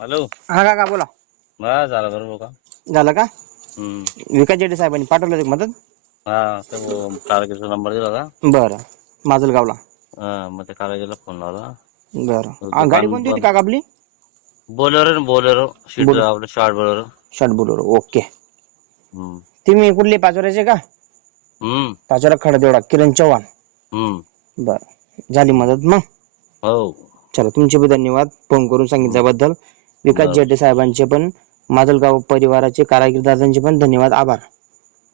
Hello. हा काका बोला. झालं बरोबर का? झालं का? हम्म. विकास जेडे साहेबांनी पाठवलं होतं का मदत? हा ते कारागीरचा नंबर दिला होता. बरं. माजलगावला. हा, मग त्या कारागीरला फोन लावला. बरं. हा, गाडी कोणती होती काका आपली? बोलेरो ना बोलेरो. सीट बोल- आपलं शॉर्ट बोलेरो. शॉर्ट बोलवर ओके. हम्म. तुम्ही कुठले? पाचोऱ्याचे का? हम्म. पाचोरा खडदेवडा. किरण चव्हाण. हम्म. बरं. झाली मदत मग? हो. चला तुमचे पण धन्यवाद. फोन करून सांगितल्याबद्दल. विकास. जेडे साहेबांचे पण माजलगाव परिवाराचे कारागीर दादांचे पण धन्यवाद आभार.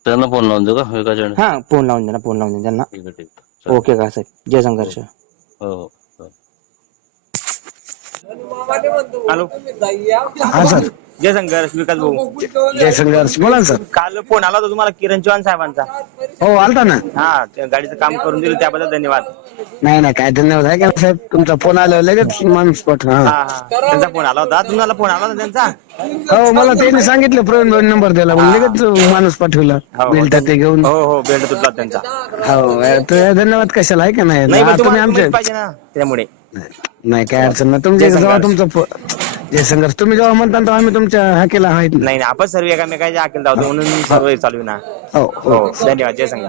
त्यांना फोन लावून देऊ का? विकास हा फोन लावून द्या फोन लावून द्या त्यांना. ठीक आहे ठीक आहे. चालेल. ओके का साहेब जय संघर्ष हो हो चालेल. हॅलो. हा सर. जय संघर्ष विकास भाऊ. जय संघर्ष बोला ना सर. काल फोन आला होता तुम्हाला किरण चव्हाण साहेबांचा. हो आलता ना. हा त्या गाडीचं काम करून दिलं त्याबद्दल धन्यवाद. नाही नाही काय धन्यवाद आहे का साहेब? तुमचा फोन आल्यावर लगेच माणूस हा. हा हा. त्यांचा फोन आला होता तुम्हाला फोन आला होता त्यांचा? हो मला त्यांनी सांगितलं प्रवीण भाऊ नंबर दिला मग लगेच माणूस पाठवला. हो. बिल ते घेऊन. हो हो बेल्ट तुटला त्यांचा. हो तर धन्यवाद कशाला आहे का नाही? हा, तुम्ही तुम्हाला आमचे माहीत पाहिजे ना त्यामुळे. नाही काय अडचण नाही. तुमच्या जय जेव्हा संघर्ष. तुमचा फो- जय संघर्ष तुम्ही जेव्हा म्हणता तेव्हा आम्ही तुमच्या हाकेला आहेत ना नाही नाही आपण सर्व एकामेकाच्या आखील धावतो म्हणून सर्व चालू आहे ना. हो हो. हो धन्यवाद जय संघ.